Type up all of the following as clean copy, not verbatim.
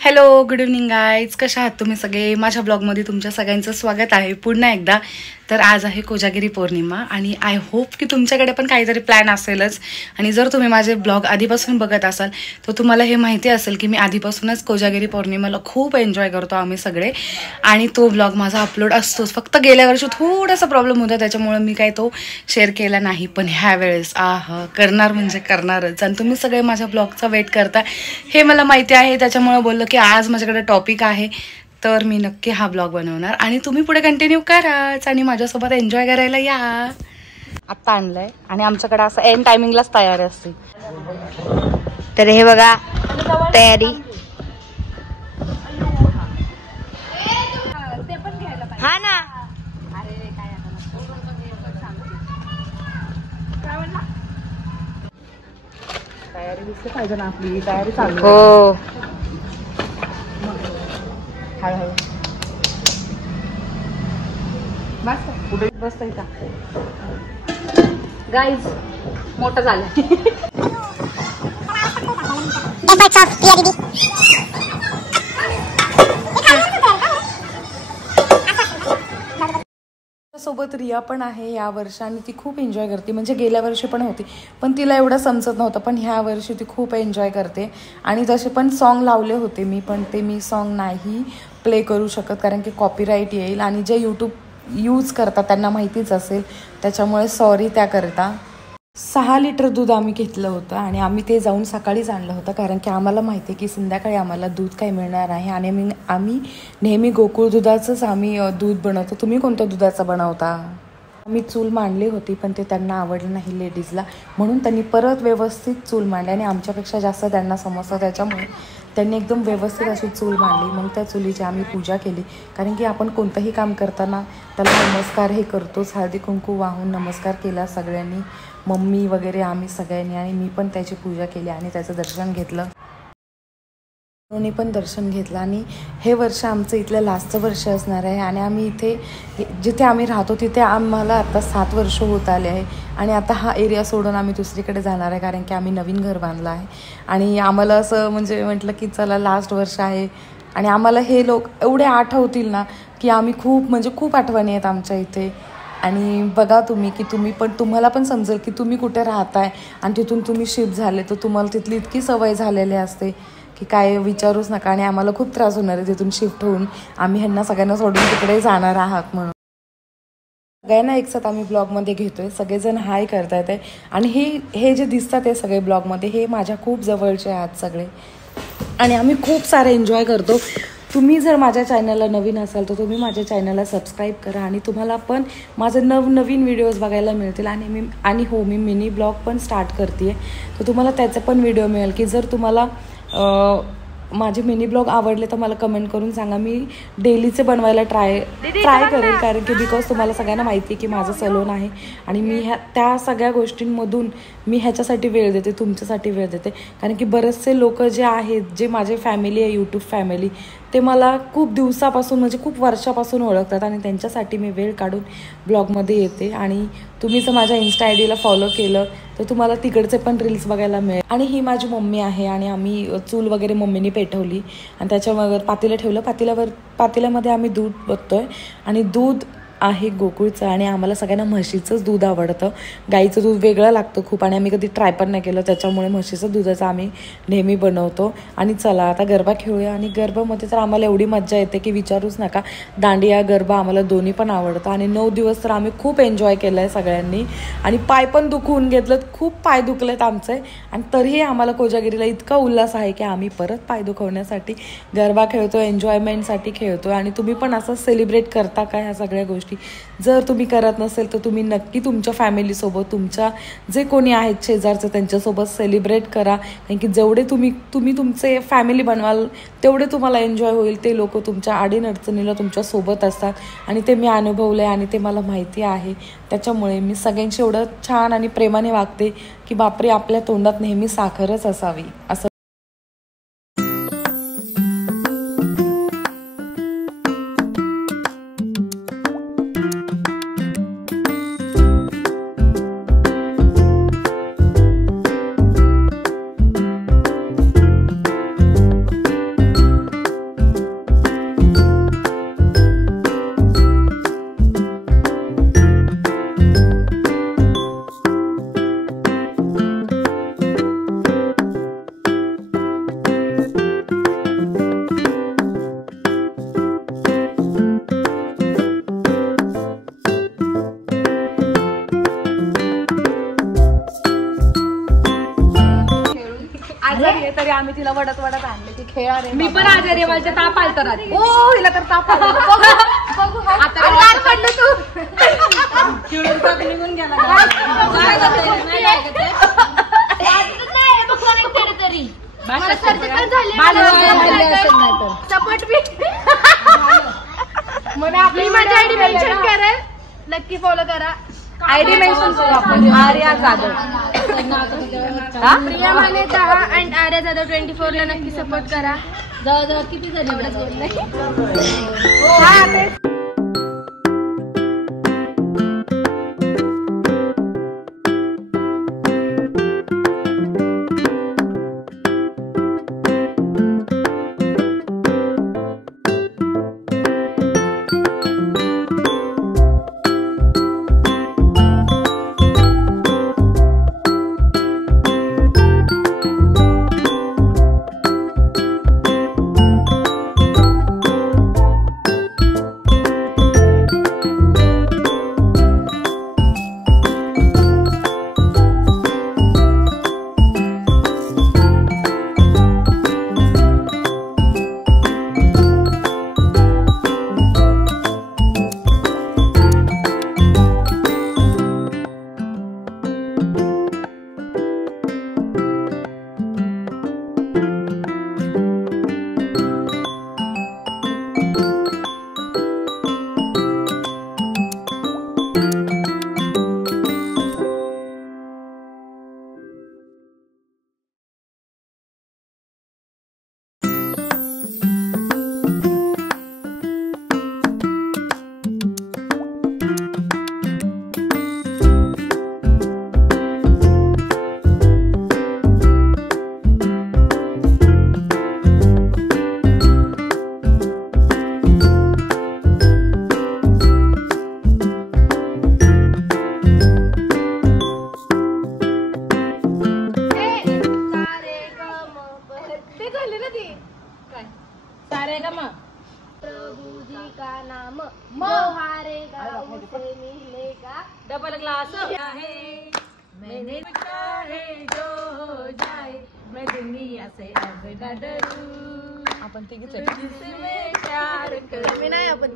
Hello, good evening guys. कशा आहात तुम्ही सगळे? माझ्या ब्लॉगमध्ये तुमच्या सगळ्यांचं स्वागत आहे पुन्हा एकदा. तर आज आहे कोजागिरी पौर्णिमा आणि आय होप की तुमच्याकडे पण काहीतरी प्लॅन असेलच. आणि जर तुम्ही माझे ब्लॉग आधीपासून बघत असाल तर तुम्हाला हे माहिती असेल की मी आधीपासूनच कोजागिरी पौर्णिमेला खूप एन्जॉय करतो आम्ही सगळे. आणि तो ब्लॉग माझा अपलोड असतोच. फक्त गेल्या वर्षी थोडासा प्रॉब्लेम होता, त्याच्यामुळे मी काही तो शेअर केला नाही. पण ह्या वेळेस करणार म्हणजे करणारच. आणि तुम्ही सगळे माझ्या ब्लॉगचा वेट करता हे मला माहिती आहे, त्याच्यामुळे बोललो की आज माझ्याकडे टॉपिक आहे तर मी नक्की हा ब्लॉग बनवणार आणि तुम्ही पुढे कंटिन्यू कराच आणि माझ्यासोबत एन्जॉय करायला या. आत्ता आणलंय आणि आमच्याकडे असं एंड टायमिंगलाच तयारी असते. तर हे बघा तयारी. हा ना, तयारी दिसते पाहिजे ना आपली. तयारी चालू हो. हळूहळू बस कुठे बसतंय का गाईज? मोठं झालं. सोबत रिया पण आहे या वर्षी आणि ती खूप एन्जॉय करते. म्हणजे गेल्या वर्षी पण होती पण तिला एवढं समजत नव्हतं, पण ह्या वर्षी ती खूप एन्जॉय करते. आणि तसे पण सॉन्ग लावले होते मी, पण ते मी सॉन्ग नाही प्ले करू शकत कारण की कॉपीराईट येईल आणि जे यूट्यूब यूज करतात त्यांना माहितीच असेल, त्याच्यामुळे सॉरी त्याकरता. 6 लिटर दूध आम्ही घेतलं होतं आणि आम्ही ते जाऊन सकाळीच आणलं होतं कारण की आम्हाला माहिती आहे की संध्याकाळी आम्हाला दूध काही मिळणार आहे. आणि आम्ही नेहमी गोकुळ दुधाचंच आम्ही दूध बनवतो. तुम्ही कोणत्या दुधाचं बनवता? आम्ही चूल मांडली होती पण ते त्यांना आवडलं नाही लेडीजला, म्हणून त्यांनी परत व्यवस्थित चूल मांडली आणि आमच्यापेक्षा जास्त त्यांना समजतं, त्याच्यामुळे त्यांनी एकदम व्यवस्थित अशी चूल मांडली. मग त्या चुलीची आम्ही पूजा केली कारण की आपण कोणतंही काम करताना त्याला नमस्कार हे करतोच. हळदी कुंकू वाहून नमस्कार केला सगळ्यांनी, मम्मी वगैरे आम्ही सगळ्यांनी, आणि मी पण त्याची पूजा केली आणि त्याचं दर्शन घेतलं. मी पण दर्शन घेतलं. आणि हे वर्ष आमचं इथलं लास्टचं वर्ष असणार आहे आणि आम्ही इथे जिथे आम्ही राहतो तिथे आम्हाला आता 7 वर्ष होत आले आहे. आणि आता हा एरिया सोडून आम्ही दुसरीकडे जाणार आहे कारण की आम्ही नवीन घर बांधलं आहे. आणि आम्हाला असं म्हणजे म्हटलं की चला लास्ट वर्ष आहे आणि आम्हाला हे लोक एवढे आठवतील ना की आम्ही खूप आठवणी आहेत आमच्या इथे. आणि बघा तुम्ही की तुम्हाला पण समजेल की तुम्ही कुठे राहताय आणि तिथून तुम्ही शिफ्ट झाले तर तुम्हाला तिथली इतकी सवय झालेली असते की काय विचारूच नका. आणि आम्हाला खूप त्रास होणार आहे तिथून शिफ्ट होऊन आम्ही ह्यांना सगळ्यांना सोडून तिकडे जाणार आहात म्हणून. सगळ्यांना एकसाथ आम्ही ब्लॉगमध्ये घेतोय, सगळेजण हाय करतायत आहे. आणि हे जे दिसतात हे सगळे ब्लॉगमध्ये हे माझ्या खूप जवळचे आहात सगळे आणि आम्ही खूप सारे एन्जॉय करतो. तुम्ही जर माझ्या चॅनलला नवीन असाल तर तुम्ही माझ्या चॅनलला सबस्क्राईब करा आणि तुम्हाला पण माझे नवनवीन व्हिडिओज बघायला मिळतील. आणि मी मिनी ब्लॉग पण स्टार्ट करते आहे तर तुम्हाला त्याचे पण व्हिडिओ मिळेल की जर तुम्हाला माझे मिनी ब्लॉग आवडले तर मला कमेंट करून सांगा. मी डेलीचे बनवायला ट्राय करेल कारण की बिकॉज तुम्हाला सगळ्यांना माहिती आहे की माझं सलून आहे आणि मी त्या सगळ्या गोष्टींमधून मी ह्याच्यासाठी वेळ देते, तुमच्यासाठी वेळ देते. कारण की बरेचसे लोक जे आहेत, जे माझे फॅमिली आहे, यूट्यूब फॅमिली, ते मला खूप दिवसापासून म्हणजे खूप वर्षापासून ओळखतात आणि त्यांच्यासाठी मी वेळ काढून ब्लॉगमध्ये येते. आणि तुम्ही जर माझ्या इन्स्टा आयडीला फॉलो केलं तर तुम्हाला तिकडचे पण रील्स बघायला मिळेल. आणि ही माझी मम्मी आहे आणि आम्ही चूल वगैरे मम्मीने पेटवली आणि त्याच्यावर पातेलं ठेवलं. पातेल्यामध्ये आम्ही दूध ओततोय आणि दूध आहे गोकुळचं आणि आम्हाला सगळ्यांना म्हशीचंच दूध आवडतं. गाईचं दूध वेगळं लागतं खूप आणि आम्ही कधी ट्राय पण नाही केलं, त्याच्यामुळे म्हशीचं दुधाचं आम्ही नेहमी बनवतो. आणि चला आता गरबा खेळूया. आणि गरबामध्ये तर आम्हाला एवढी मज्जा येते की विचारूच नका. दांडिया गरबा आम्हाला दोन्ही पण आवडतं आणि 9 दिवस तर आम्ही खूप एन्जॉय केलं आहे सगळ्यांनी. आणि पाय पण दुखवून घेतलं, खूप पाय दुखलेत आमचे. आणि तरीही आम्हाला कोजागिरीला इतका उल्हास आहे की आम्ही परत पाय दुखवण्यासाठी गरबा खेळतो, एन्जॉयमेंटसाठी खेळतो. आणि तुम्ही पण असं सेलिब्रेट करता का ह्या सगळ्या गोष्टी? जर तुम्ही करत नसेल तर तुम्ही नक्की तुमच्या फॅमिलीसोबत, तुमच्या जे कोणी आहेत शेजारचे त्यांच्यासोबत सेलिब्रेट करा. कारण की जेवढे तुम्ही तुमचे फॅमिली बनवाल तेवढे तुम्हाला एन्जॉय होईल. ते लोक तुमच्या अडीअडचणीला तुमच्यासोबत असतात आणि ते मी अनुभवलं आहे आणि ते मला माहिती आहे. त्याच्यामुळे मी सगळ्यांशी एवढं छान आणि प्रेमाने वागते की बापरे, आपल्या तोंडात नेहमी साखरच असावी असं. आजारी आहे तरी आम्ही तिला वडत वडत आणले की खेळा रे. मी पण आजारी आहे, माझ्या ताप आलता रात्री. ओ हिला तर ताप आला. बघू आता गार पडलं तू. चिडून ताप निघून गेला. मी माझी आयडी मेन्शन करेल, नक्की फॉलो करा. आयडी मेन्शन करू आपण. आर्या जाधव. प्रिया माने 10 आणि आर्या जाधव 24 ला नक्की सपोर्ट करा. जवळजवळ किती झाले एवढंच बोलले. हा तेच. प्रभु जी का नाम हारेगा उसे मिलेगा. डबल ग्लास है मैंने लिखा है जो हो जाए मैं दुनिया से अब न डरूं. आपण तिघीच तुझसे प्यार करूं. मी नाही आपण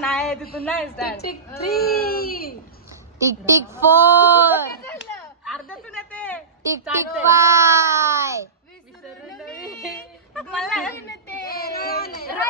नाही तिथून नाही start. टिक टिक 4 अर्ध्यातून येते. टिक टिक 5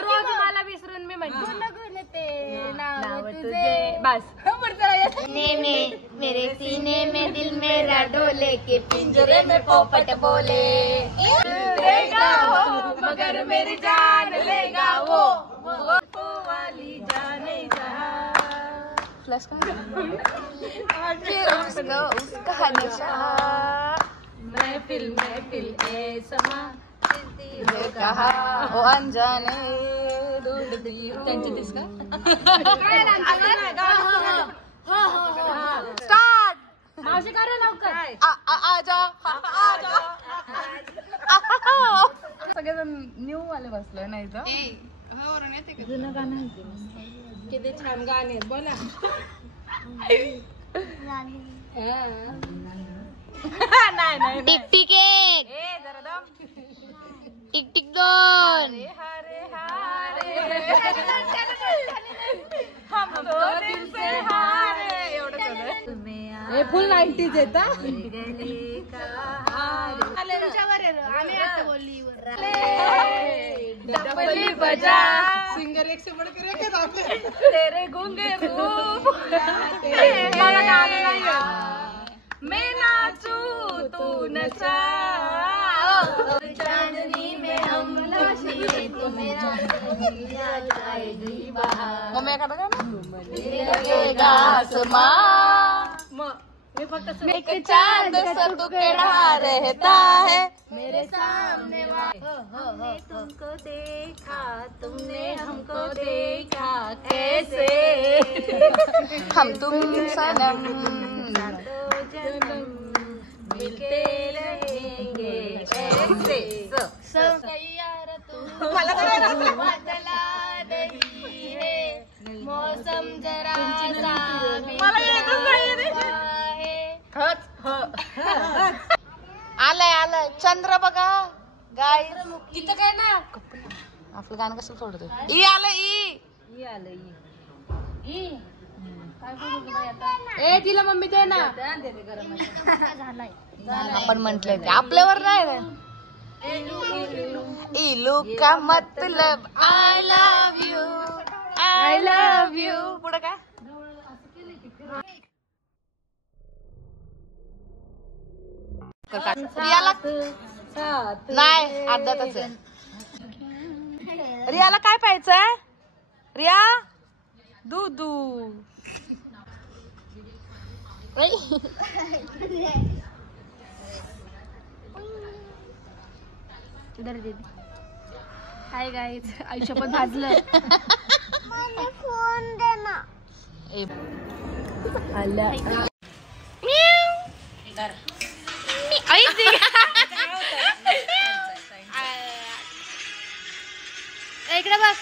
रोज मला विसरून मी गुणगुणते नाव नाव तुझे. तुझे. बस ने मेरे सीने में दिल मेरा डोले के पिंजरे में पोपट बोले. लेगा वो मगर मेरी जान लेगा वो वाली जाने जहाँ. फ्लॅश फिर उसका नशा. महफिल महफिल ए समा कहा ओ अनजाने दूध दी. त्यांची दिस का स्टार्ट. मावशी करा लवकर. आजा आजा. सगळेजण न्यू वाले बसलोय नाही तर. जुनं गाणं आहे ते. किती छान गाणे आहेत बोला. नाही नाही टिक टिक 1 ए जरा दम. टिक टिक 2 हारे हम तो दिल से हारे. एवढं सगळं. हे फुल 90s येत. डबली बजा सिंगर एक से बढ़कर एक है साथ में. तेरे गूंगे रूप मला गाणं नाही येत. मैं नाचू तू नचा. चांदनी में हम नाचिए तो मेरा दुनिया जाएगी बाहर. मग मी एखादं गाणं. लगेगा आसमां मी फक्त एक चांद सा टुकड़ा रहता है मेरे सामने हमने तुमको देखा तुमने हमको देखा कैसे हम तुम सनम दो जन्म मिलते रहेंगे ऐसे. सब तैयार तू मला करायला बदला नहीं है मौसम जरा सा भी मला येतच नाही रे. है. खच चंद्र बघा गाय तिथं काय ना आपलं गाणं कसं सोडतो ई आलं ई आलं ए तिला मम्मी दे ना आपण म्हंटलंय ते आपल्यावर नाही ना इलू का मतलब आय लव यू पुढे काय रियाला नाही अर्धा तास आहे. रियाला काय प्यायचंय रिया दूधू हाय गाईज आयुष्य पण भाजलं फोन दे ना इकडे बघ